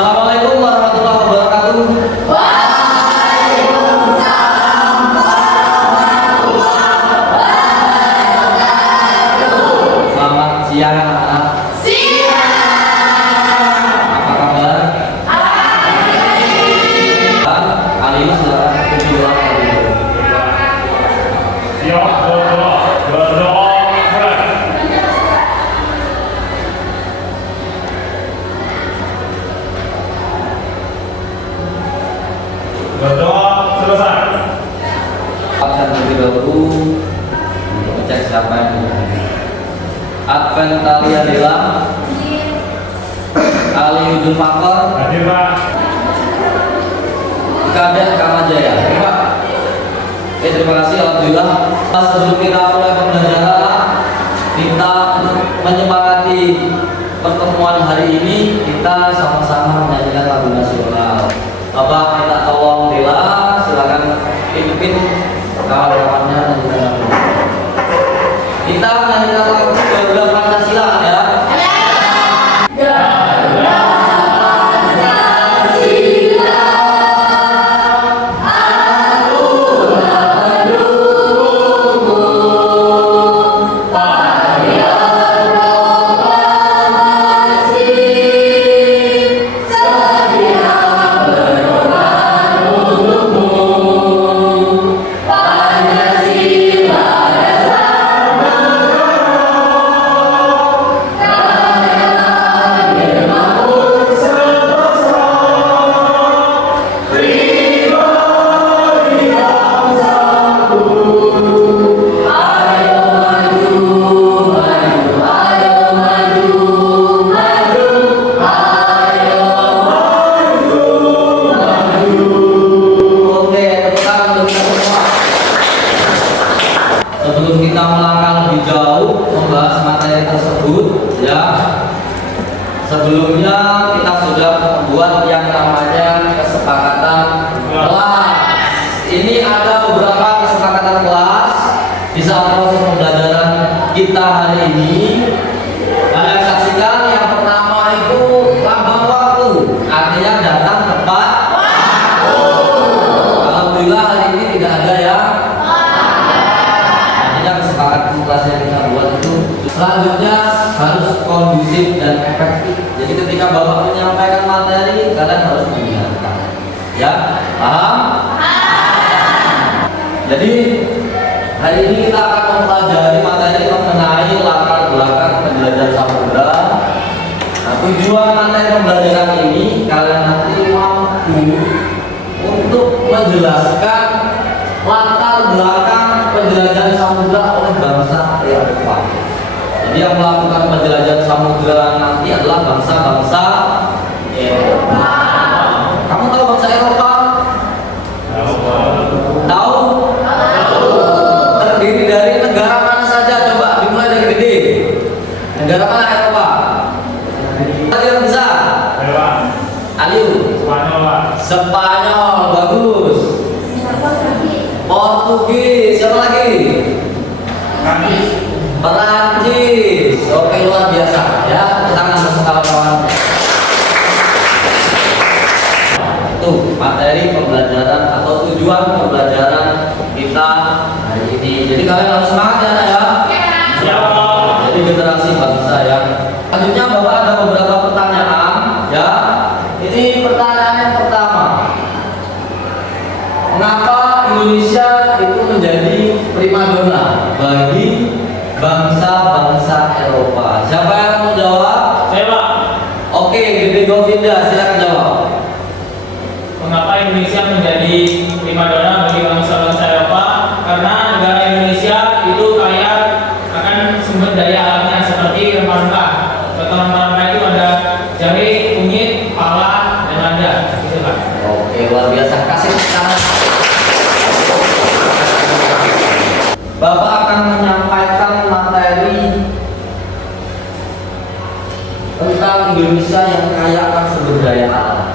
Assalamualaikum warahmatullahi wabarakatuh. Waalaikumsalam warahmatullahi wabarakatuh. Selamat siang anak-anak. Siang. Apa kabar? Baik. Kali ini sudah berjuang lagi. Siap, berdoa, mulai. Berdoa selesai. Absen terlebih dahulu untuk cek siapa yang berani. Advent Talia Dela, Ali Ujul Fakor, Hadir Pak. Kadek Kamajaya. Pak. Oke, terima kasih. Alhamdulillah. Sebelum kita mulai pembelajaran, kita menyemangati pertemuan hari ini, kita sama-sama menyanyikan lagu nasional. Bapak minta tolong Dela, silakan pimpin kawan-kawannya menyanyikan lagu. Kita menyanyikan lagu Garuda Pancasila ya. Sebelum kita melangkah lebih jauh membahas materi tersebut, ya, sebelumnya kita sudah membuat yang namanya kesepakatan kelas. Ini ada beberapa kesepakatan kelas di saat proses pembelajaran kita hari ini. Kalian saksikan yang pertama itu lambang waktu, artinya datang tepat waktu. Alhamdulillah hari ini tidak ada ya. Kesepakatan kelas yang kita buat itu selanjutnya harus kondusif dan efektif. Jadi ketika bapak menyampaikan materi, kalian harus mendengarkan. Ya, paham? Jadi hari ini kita akan mempelajari materi mengenai latar belakang penjelajahan samudra. Nah, tujuan materi pembelajaran ini kalian nanti mampu untuk menjelaskan latar belakang penjelajahan samudra oleh bangsa Eropa. Jadi yang melakukan penjelajahan samudra nanti adalah bangsa-bangsa Eropa. Kamu tahu bangsa Eropa? Tahu? Terdiri dari negara mana saja? Coba dimulai dari gede. Negara mana Eropa? Yang besar. Aliu. Spanyol Pak. Spanyol, bagus. Portugis, siapa lagi? Perancis. Oke, luar biasa ya. Tangan untuk kawan-kawan. Tuh, materi pembelajaran atau tujuan pembelajaran kita hari ini. Jadi kalian harus semangat ya. Siap. Jadi generasi bangsa ya. Selanjutnya Bapak ada beberapa pertanyaan ya. Ini pertanyaan yang pertama. Mengapa Indonesia itu menjadi primadona bagi bangsa-bangsa Eropa? Siapa yang mau jawab? Saya Pak. Oke, Gede Govinda, silakan jawab. Mengapa Indonesia menjadi primadona bagi bangsa-bangsa Eropa? Karena negara Indonesia itu kaya akan sumber daya alamnya seperti rempah-rempah. Contoh rempah-rempah itu ada jahe, kunyit, pala, dan lada. Gitu Pak. Oke, luar biasa. Kasih tangan. Bapak akan menyampaikan materi tentang Indonesia yang kaya akan sumber daya alam.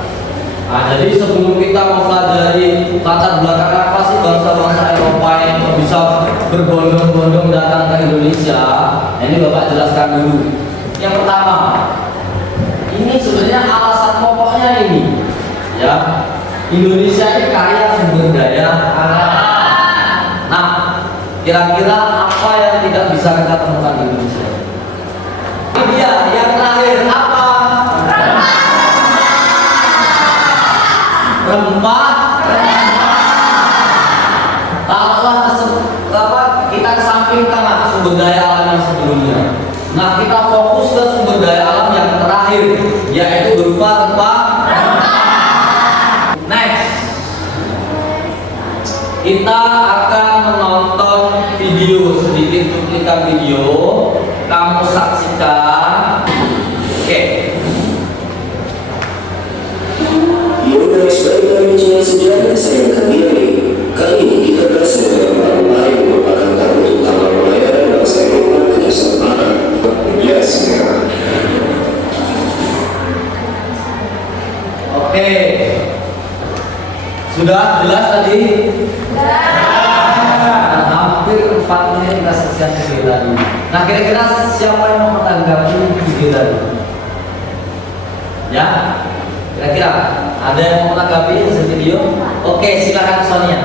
Nah, jadi sebelum kita mempelajari latar belakang apa sih bangsa-bangsa Eropa yang bisa berbondong-bondong datang ke Indonesia, ini Bapak jelaskan dulu. Yang pertama, ini sebenarnya alasan pokoknya nih Indonesia ini kaya sumber daya alam. Nah, kira-kira apa yang tidak bisa kita temukan di Indonesia? Ini dia yang terakhir, apa? Rempah. Taruhlah kita kesampingkan sumber daya alam yang sebelumnya. Nah, kita fokus ke sumber daya alam yang terakhir, yaitu berupa rempah. Next, kita akan menonton video, sedikit cuplikan video. Kamu saksikan. Oke. Yo guys, balik lagi di channel sejarah kesayangan kami. Kali ini kita berhasil dengan orang yang merupakan tamu utama pelayaran bangsa Eropa ke Nusantara. Yes, ya. Oke. Sudah jelas tadi? Nah, hampir 4 menit kita saksikan video tadi. Nah, kira-kira siapa yang mau menanggapi video tadi? Ya? Kira-kira ada yang mau menanggapi hasil video? Oke, silakan Sonia.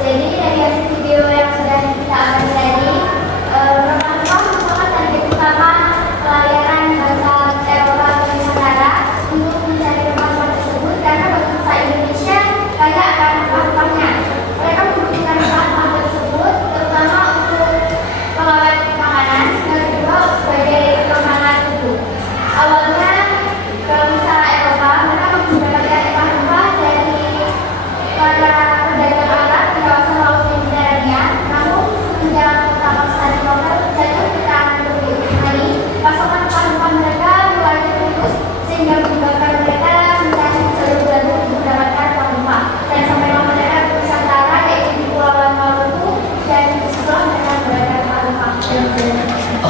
Jadi dari hasil video yang sudah kita ambil tadi, rempah merupakan target utama pelayaran bangsa Eropa ke Nusantara untuk mencari rempah tersebut karena bangsa Indonesia kaya akan rempah-rempahnya. Mereka membutuhkan rempah tersebut terutama untuk pengawet makanan dan kedua sebagai penghangat tubuh. Awalnya bangsa Eropa mereka menggunakan rempah-rempah dari para pedagang Arab di kawasan laut Mediterania. Namun semenjak kota Konstantinopel jatuh ke tangan Turki Utsmani, pasokan rempah-rempah mereka mulai terputus sehingga menyebabkan mereka mencari jalur baru untuk mendapatkan rempah. Dan sampailah mereka ke Nusantara, yaitu di Pulau Maluku, dan disitulah mereka mendapatkan rempah.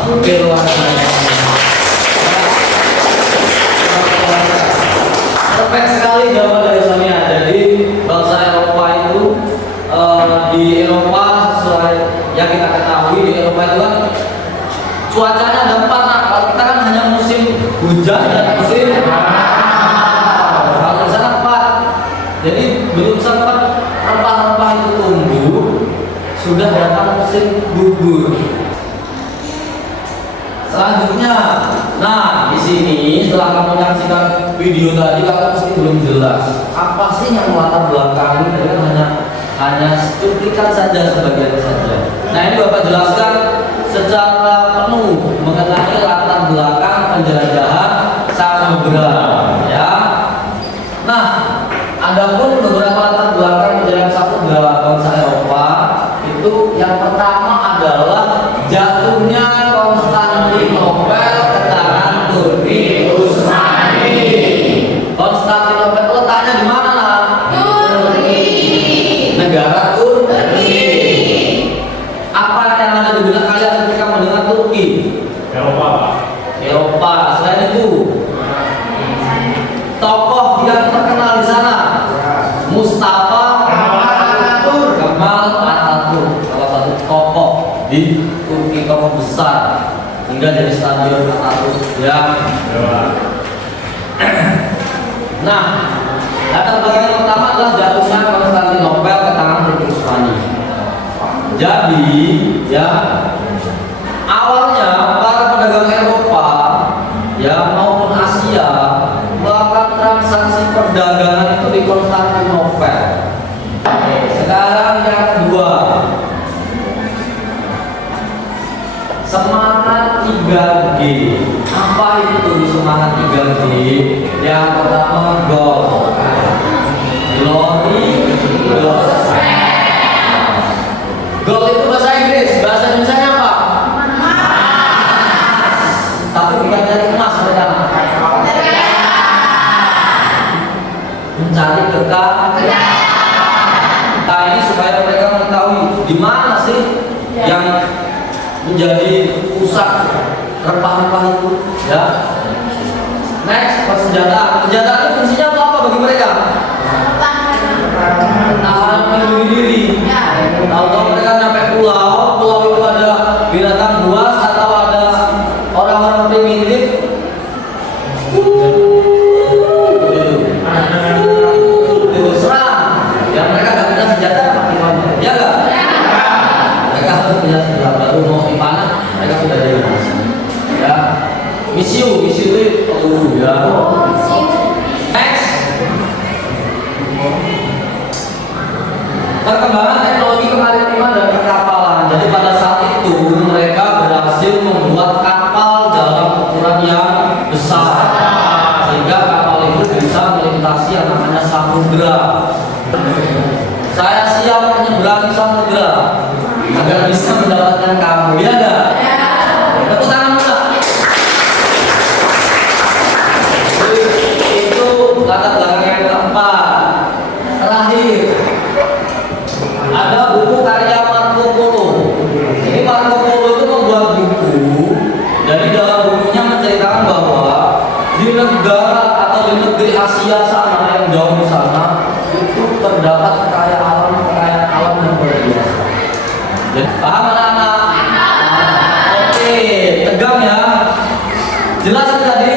Oke, luar biasa. Perfect sekali jawaban dari Sonia. Jadi bangsa Eropa itu di Eropa sesuai yang kita ketahui di Eropa itu kan cuacanya ada 4. Nah, kalau kita kan hanya musim hujan dan musim kalau di sana 4. Jadi belum sempat rempah-rempah itu tumbuh, sudah datang musim gugur. Selanjutnya, nah di sini setelah kamu menyaksikan video tadi, kamu pasti belum jelas apa sih yang melatar belakangi. Itu kan hanya cuplikan saja, sebagian saja. Nah, ini Bapak jelaskan secara penuh mengenai latar belakang penjelajahan samudera, ya. Nah, adapun beberapa latar belakang penjelajahan samudera bangsa Eropa itu, yang pertama adalah jatuhnya Konstantinopel ke tangan Turki Utsmani. Konstantinopel letaknya di mana, nah? Turki. Negara Turki. Apa yang ada di benak kalian ketika mendengar Turki? Eropa, Pak. Eropa. Selain itu, tokoh yang terkenal di sana, Mustafa Kemal Atatürk, salah satu tokoh di Turki, tokoh besar hingga jadi stadion Atatürk, ya. Nah, latar belakang yang pertama adalah jatuhnya Konstantinopel ke tangan Turki Utsmani. Jadi, ya, awalnya para pedagang Eropa, ya, maupun Asia melakukan transaksi perdagangan itu di Konstantinopel. Oke, sekarang yang kedua, semangat 3G. Apa itu semangat 3G? Yang pertama, goal, glory, goal. Goal itu bahasa Inggris, bahasa Indonesia apa? Tapi bukan cari emas mereka. Mencari kekayaan. Nah, ini supaya mereka mengetahui di mana sih yang menjadi pusat rempah-rempah itu, ya. Next, persenjataan. Persenjataan itu fungsinya untuk apa bagi mereka? Tahan melindungi diri. Tahu-tahu mereka nyampe pulau itu ada binatang buas atau ada orang-orang primitif. Itu serang. samudra. Saya siap menyeberangi samudra agar bisa mendapatkan kamu, ya enggak? Tepuk tangan Mbak. Itu latar belakang yang keempat. Terakhir, ada buku karya Marco Polo. Ini Marco Polo itu membuat buku. Jadi dalam bukunya menceritakan bahwa di negara atau di negeri Asia sana yang jauh di sana itu terdapat kekayaan alam yang luar biasa. Jadi paham anak-anak? Oke, tegang ya. Jelas tadi?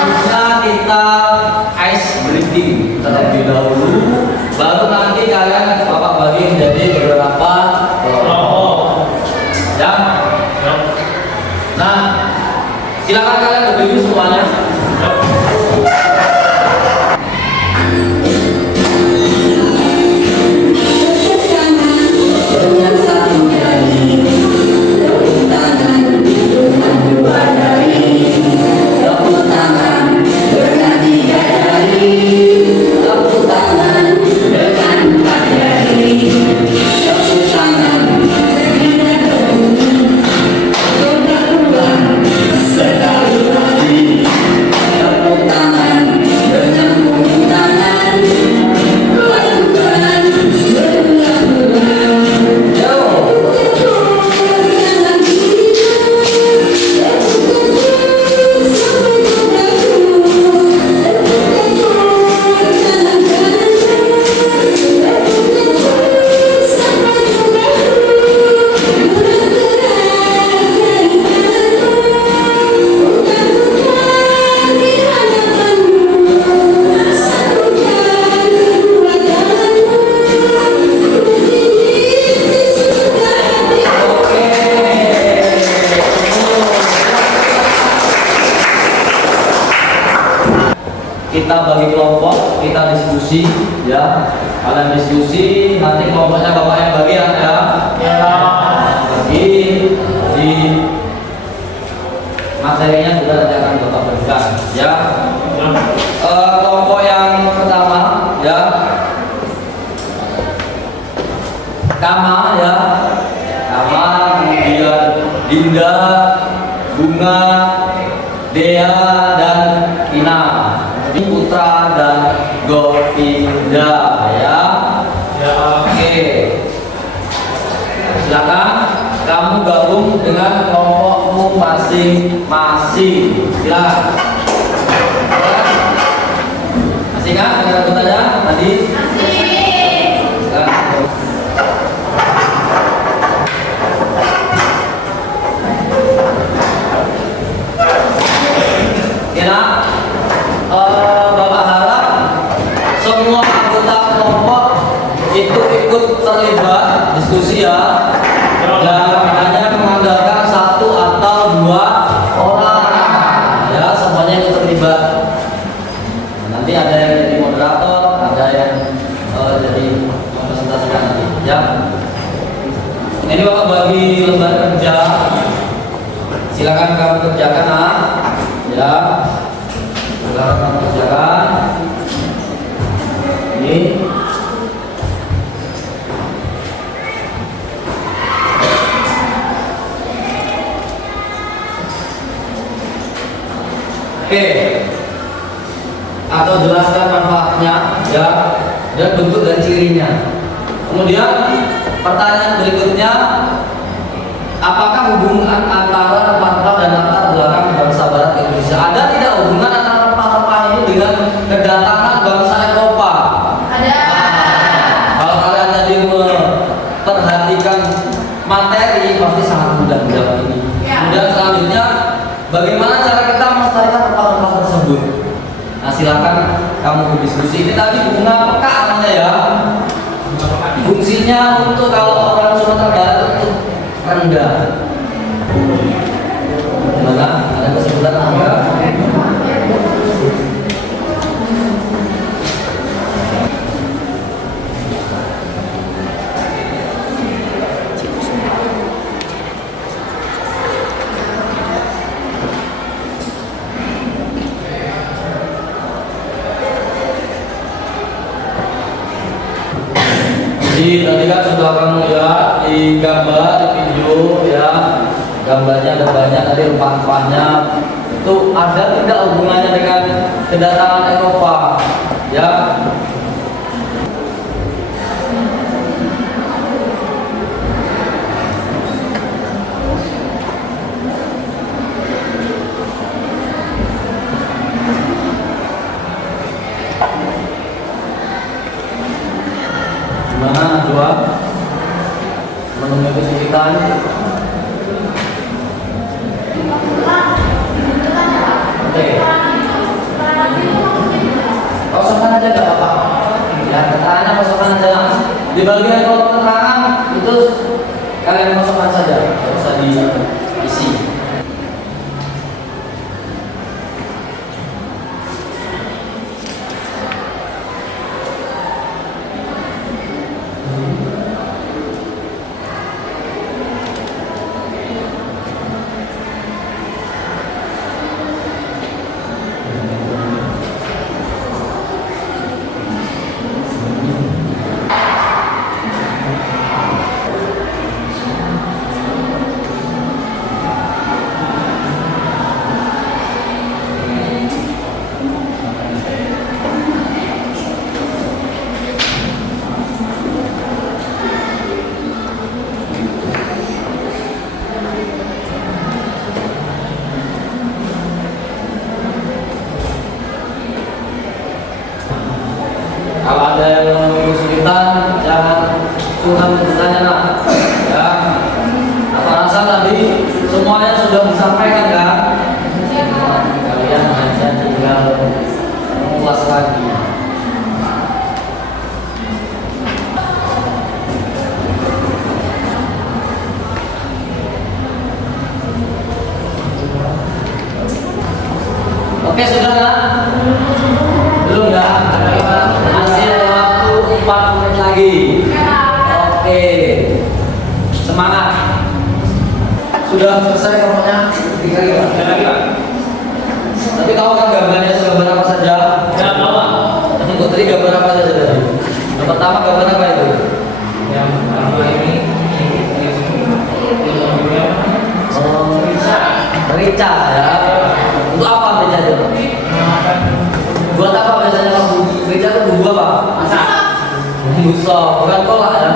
Harusnya kita ice breathing terlebih dahulu, baru nanti kalian bapak bagi menjadi beberapa kelompok. Ya. Nah, silakan kalian berdiri semuanya. Kita bagi kelompok, kita diskusi ya. Kalian diskusi, nanti kelompoknya bapak yang bagian ya. Bagi di materinya juga nanti akan bapak berikan ya. Kelompok yang pertama ya, Kama ya, Kama, kemudian Dinda, Bunga, Dea dan Ina. Putra dan Govinda ya. Ya, oke. Silakan kamu gabung dengan kelompokmu masing-masing. Silakan. Masih ingat dengan anggotanya tadi? Silakan. Bapak harap semua anggota kelompok itu ikut terlibat diskusi ya, dan hanya mengandalkan satu atau dua orang ya, semuanya ikut terlibat. Nanti ada yang jadi moderator, ada yang jadi mempresentasikan nanti ya. Ini bapak bagi lembar kerja, silakan kamu kerjakan ya. Silakan kerjakan ini. Oke, atau jelaskan manfaatnya ya, dan bentuk dan cirinya. Kemudian pertanyaan berikutnya, apakah hubungan antara rempah-rempah dan latar belakang bangsa Barat Indonesia? Ada tidak hubungan antara rempah-rempah ini dengan kedatangan bangsa Eropa? Ada. Kalau kalian tadi memperhatikan materi, pasti sangat mudah menjawab ini. Kemudian selanjutnya, bagaimana cara kita melestarikan rempah-rempah tersebut? Nah, silakan kamu berdiskusi. Ini tadi bunga peka namanya ya. Fungsinya untuk kalau orang Sumatera Barat itu rendah. Gimana? Ada kesimpulan enggak? yang sudah kamu lihat di gambar di video ya, gambarnya ada banyak tadi rempah-rempahnya. Itu ada tidak hubungannya dengan kedatangan Eropa ya? Gimana Najwa? Menemui kesulitan? Oke. Kosongkan aja gak apa-apa. Ya, keterangannya kosongkan aja. Di bagian kolom keterangan itu kalian kosongkan saja, nggak usah diisi. Kalau ada yang menemui kesulitan, jangan sungkan bertanya nak. Ya, apa rasa tadi semuanya sudah disampaikan kan? Kalian hanya tinggal mengulas lagi. Oke sudah nak? Belum ya? Masih ada waktu 4 menit lagi. Oke, semangat. Sudah selesai kelompoknya? Tiga lagi Pak. Tapi tahu kan gambarnya gambar apa saja? Yang bawah. Putri gambar apa saja tadi? Yang pertama gambar apa itu? Yang pertama ini merica ya. Untuk apa merica itu? Buat apa biasanya kalau merica itu bumbu apa? masak. Bumbu sop, bukan kolak ya?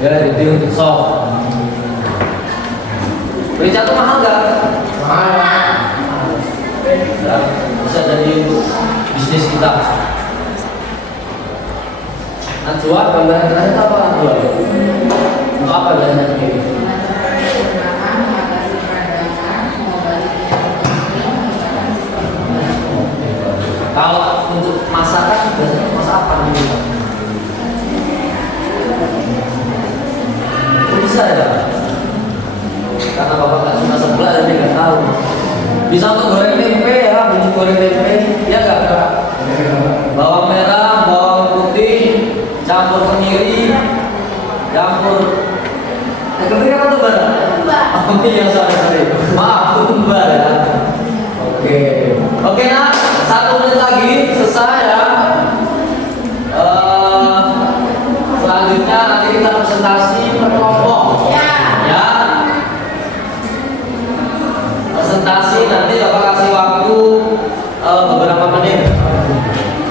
Ya, jadi untuk sop. Merica itu mahal nggak? Mahal. Ya, bisa jadi untuk bisnis kita. Najwa, gambaran terakhir apa Najwa? Untuk apa biasanya ini? Kalau untuk masakan biasanya masak apa nih? Bisa ya? Karena bapak nggak suka sebelah jadi nggak tahu. Bisa untuk goreng tempe ya, bumbu goreng tempe, ya nggak? Bawang merah, bawang putih, campur kemiri, campur. Kemiri apa tuh Mbak? Oh iya sorry. Maaf Mbak ya. Oke nak, 1 menit lagi selesai ya. Selanjutnya nanti kita presentasi per kelompok. Ya. Presentasi nanti Bapak kasih waktu beberapa menit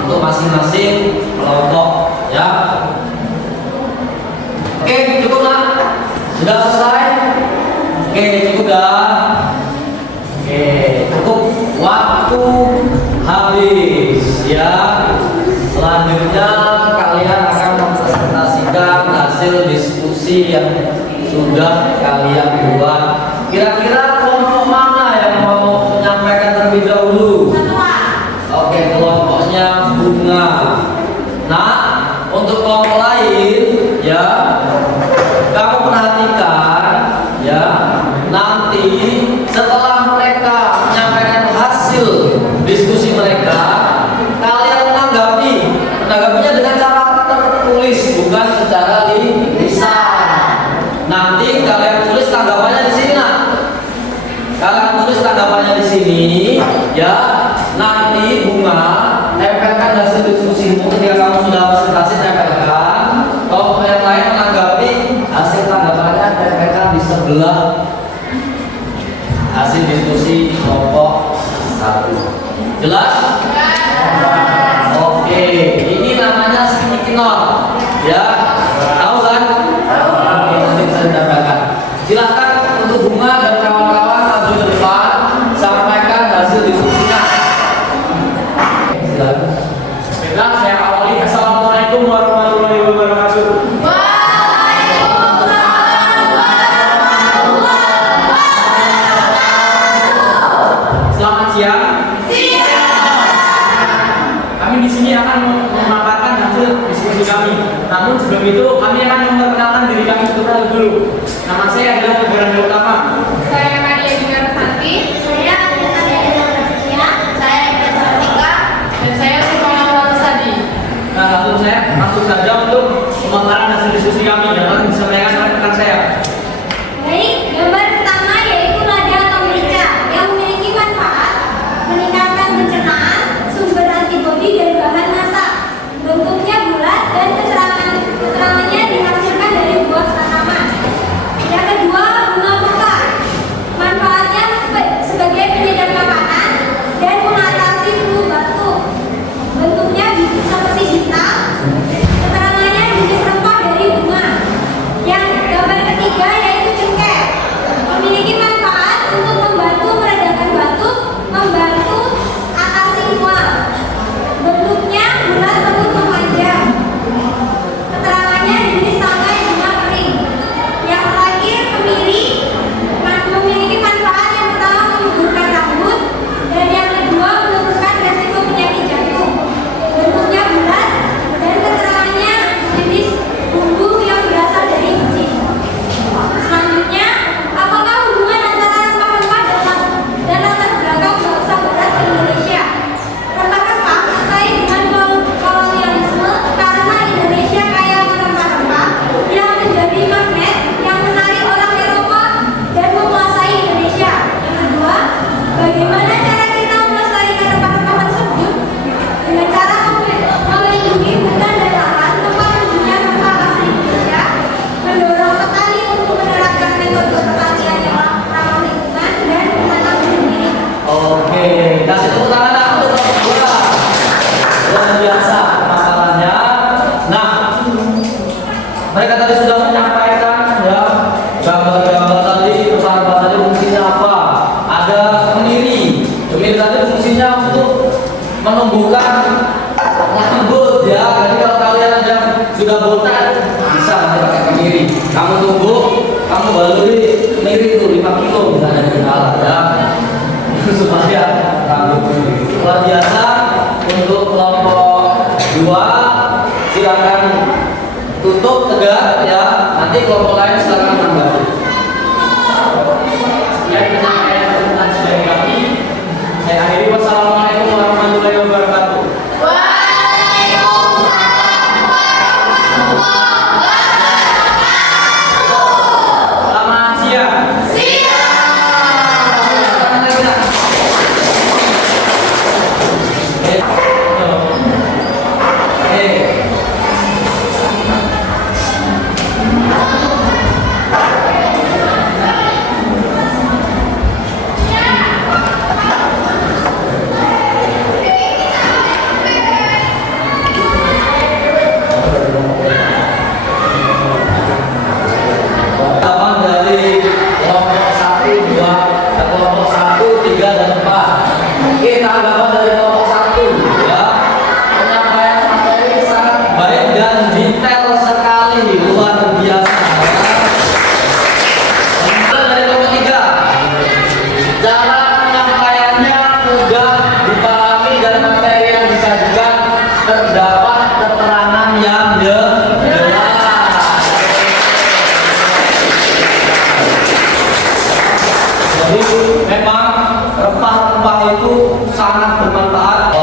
untuk masing-masing kelompok ya. Oke, cukup nak? Sudah selesai? Oke, cukup dah. Oke, cukup. Waktu habis ya. Selanjutnya kalian akan mempresentasikan hasil diskusi yang sudah kalian buat. Kira-kira kelompok mana yang mau menyampaikan terlebih dahulu? Oke, kelompoknya bunga. Nah, untuk kelompok lain ya, kamu perhatikan ya, nanti setelah mereka menyampaikan hasil diskusi mereka, kalian menanggapinya dengan cara tertulis, bukan secara lisan. Nanti kalian tulis tanggapannya di sini nak. Kalian tulis tanggapannya di sini ya. Nanti bunga tempelkan hasil diskusimu ketika kamu sudah presentasi, tempelkan. Jelas? Oke, ini namanya semikinor. Ya, tahu kan? Oke, nanti bisa didapatkan. Silakan untuk Bunga dan kawan-kawan maju ke depan, sampaikan hasil diskusinya. Silakan. Baiklah, saya awali. Assalamualaikum warahmatullahi wabarakatuh. Selamat siang. Kami di sini akan memaparkan hasil diskusi kami. Namun sebelum itu kami akan memperkenalkan diri kami terlebih dulu. Nama saya adalah Teguran Utama. Saya Nadia Dina Santi. Saya Anita Dayana Prasetya. Saya Ida Sartika. Dan saya Sukmana Tadi. Nah, langsung saya masuk saja untuk pemaparan hasil diskusi kami yang akan disampaikan oleh rekan saya. Baik, gambar pertama yaitu lada atau merica yang memiliki manfaat meningkatkan pencernaan, sumber antibodi dan bahan masak. Bentuknya bulat dan keterangannya dihasilkan dari buah tanaman. Yang kedua, bunga mekar. Manfaatnya sebagai penyedap makanan dan mengatasi flu batuk. Bentuknya seperti bintang. Keterangannya jenis rempah dari bunga. Yang gambar ketiga yaitu cengkeh. Memiliki manfaat untuk membantu meredakan batuk, membantu atasi mual. Bentuknya bulat lembut memanjang. Keterangannya jenis tangkai bunga kering. Yang terakhir kemiri memiliki manfaat yang pertama menyuburkan rambut dan yang kedua menurunkan resiko penyakit jantung. Bentuknya bulat dan keterangannya jenis bumbu yang berasal dari kucing. Selanjutnya, apakah hubungan antara rempah-rempah dan latar belakang bangsa Barat Indonesia? Rempah-rempah terkait dengan kolonialisme karena Indonesia kaya akan rempah-rempah yang menjadi magnet yang menarik orang Eropa dan menguasai Indonesia. Yang kedua, bagaimana cara kita melestarikan rempah-rempah tersebut? Dengan cara melindungi hutan dan lahan tempat tumbuhnya rempah asli Indonesia, mendorong petani untuk menerapkan metode pertanian yang ramah lingkungan dan menanam sendiri. Oke, kasih tepuk tangan untuk Bunga. Luar biasa pemaparannya. Nah, mereka tadi sudah menyampaikan ya gambar-gambar tadi, pesan-pesan tadi fungsinya apa? Ada kemiri. Kemiri tadi fungsinya untuk menumbuhkan rambut ya. Jadi kalau kalian ada sudah botak bisa nanti pakai kemiri. Kamu tumbuh, kamu baluri kemiri itu 5 kilo misalnya di alat ya. Supaya rambut luar biasa. Untuk kelompok 2 silakan tutup tegak ya. Nanti kelompok lain silakan menambah. Sekian penyampaian presentasi dari kami. Saya akhiri. Wassalamualaikum warahmatullahi wabarakatuh. Selamat siang. Tanggapan dari kelompok 1, 2, kelompok 1, 3, dan 4. Oke, tanggapan dari kelompok 1 ya. Penyampaian materi sangat baik dan detail sekali, luar biasa. Kemudian dari kelompok 3, cara penyampaiannya mudah dipahami dan materi yang disajikan terdapat keterangan yang jelas. Jadi memang rempah-rempah itu sangat bermanfaat.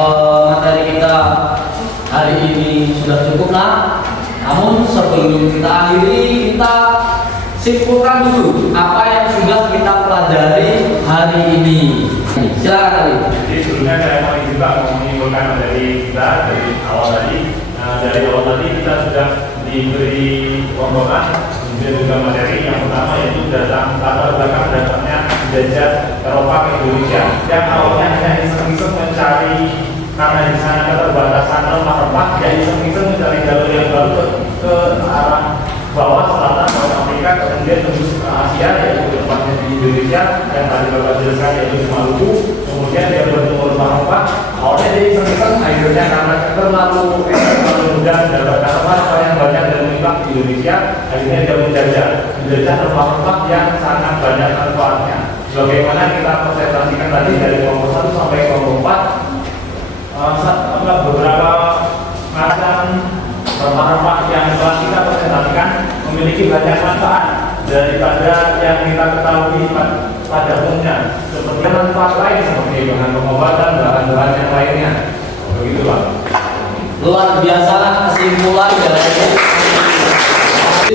Materi kita hari ini sudah cukup lah. Namun sebelum kita akhiri, kita simpulkan dulu apa yang sudah kita pelajari hari ini. Silakan Ali. Jadi sebelumnya saya mau juga menyimpulkan dari kita dari awal tadi. Dari awal tadi kita sudah diberi rombongan, kemudian juga materi yang pertama yaitu datang latar belakang datangnya penjajah Eropa ke Indonesia. Yang awalnya hanya iseng-iseng mencari karena di sana keterbatasan rempah-rempah, dia iseng-iseng mencari jalur yang baru ke arah bawah selatan South Afrika, kemudian tembus ke Asia, yaitu tempatnya di Indonesia yang tadi Bapak jelaskan yaitu di Maluku. Kemudian dia bertemu rempah-rempah, awalnya dia iseng-iseng, akhirnya karena terlalu mudah mendapatkan rempah yang banyak dan melimpah di Indonesia, akhirnya dia menjajah rempah-rempah yang sangat banyak manfaatnya. Bagaimana kita presentasikan tadi dari kelompok 1 sampai kelompok 4, beberapa macam rempah-rempah yang telah kita presentasikan memiliki banyak manfaat daripada yang kita ketahui pada umumnya, seperti manfaat lain seperti bahan pengobatan, bahan-bahan yang lainnya. Begitu Pak. Luar biasa kesimpulan dari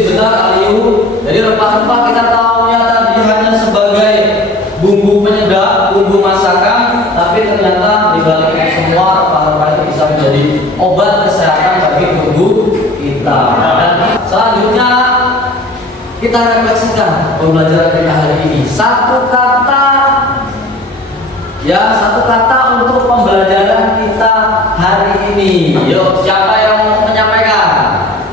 benar Aliu. Jadi rempah-rempah kita tahunya tadi hanya sebagai bumbu penyedap, bumbu masakan, tapi ternyata di balik semua rempah-rempah itu bisa menjadi obat kesehatan bagi tubuh kita. Dan selanjutnya kita refleksikan pembelajaran kita hari ini. Satu kata untuk pembelajaran kita hari ini. Yuk, siapa yang mau menyampaikan?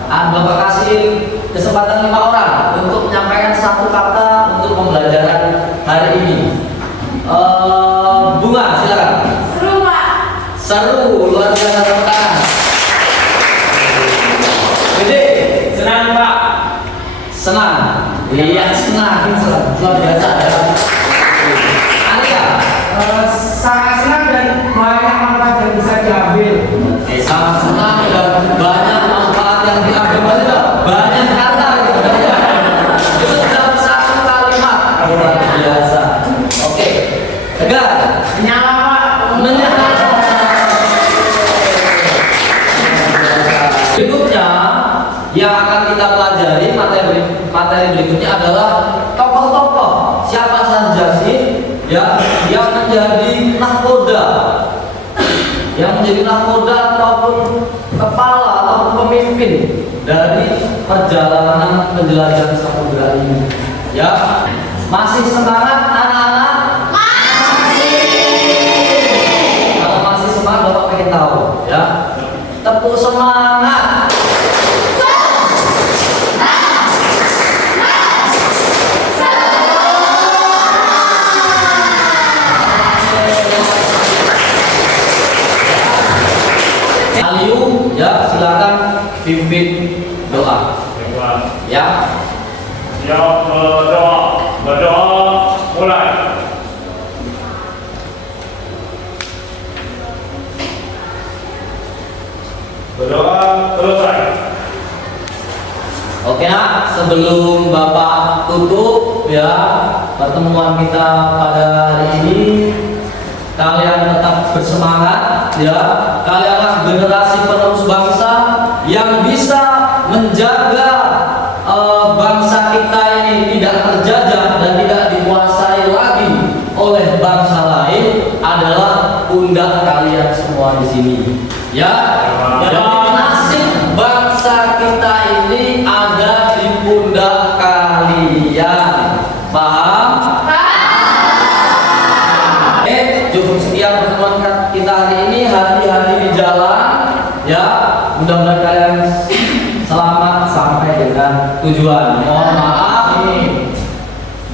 Bapak kasih kesempatan 5 orang untuk menyampaikan satu kata untuk pembelajaran hari ini. Bunga, silakan. Seru, Pak. Seru, luar biasa tepuk tangan. Gede, Senang Pak. senang. Iya, senang. Luar biasa ya. Alia, Sangat senang dan banyak manfaat yang bisa diambil. sangat senang dan banyak manfaat yang diambil. Banyak kata gitu ya. Itu dalam satu kalimat. Luar biasa. Oke, Tegar. Menyala, Pak. Menyala. Berikutnya yang akan kita pelajari materi berikutnya adalah tokoh-tokoh siapa saja sih ya yang menjadi nahkoda ataupun kepala ataupun pemimpin dari perjalanan penjelajahan samudera ini. Ya, masih semangat anak-anak? Kalau masih semangat, Bapak pengen tahu ya. Tepuk semangat. Aliu, ya silakan pimpin doa. Ya. Ya, berdoa, mulai. Berdoa selesai. Oke nak, sebelum Bapak tutup ya pertemuan kita pada hari ini, kalian tetap bersemangat ya. Kalianlah generasi penerus bangsa yang bisa menjaga bangsa kita ini tidak terjajah dan tidak dikuasai lagi oleh bangsa lain adalah pundak kalian semua di sini. Ya, jadi nasib bangsa kita ini ada di pundak kalian. Paham? Cukup sekian pertemuan kita hari ini, hati-hati di jalan ya. Mudah-mudahan kalian selamat sampai dengan tujuan. Mohon maaf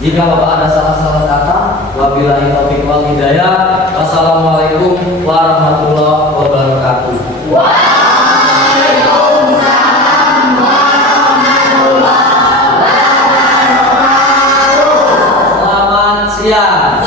jika Bapak ada salah-salah kata. Wabillahi taufiq wal hidayah. Wassalamualaikum warahmatullahi wabarakatuh. Waalaikumsalam warahmatullahi wabarakatuh. Selamat siang.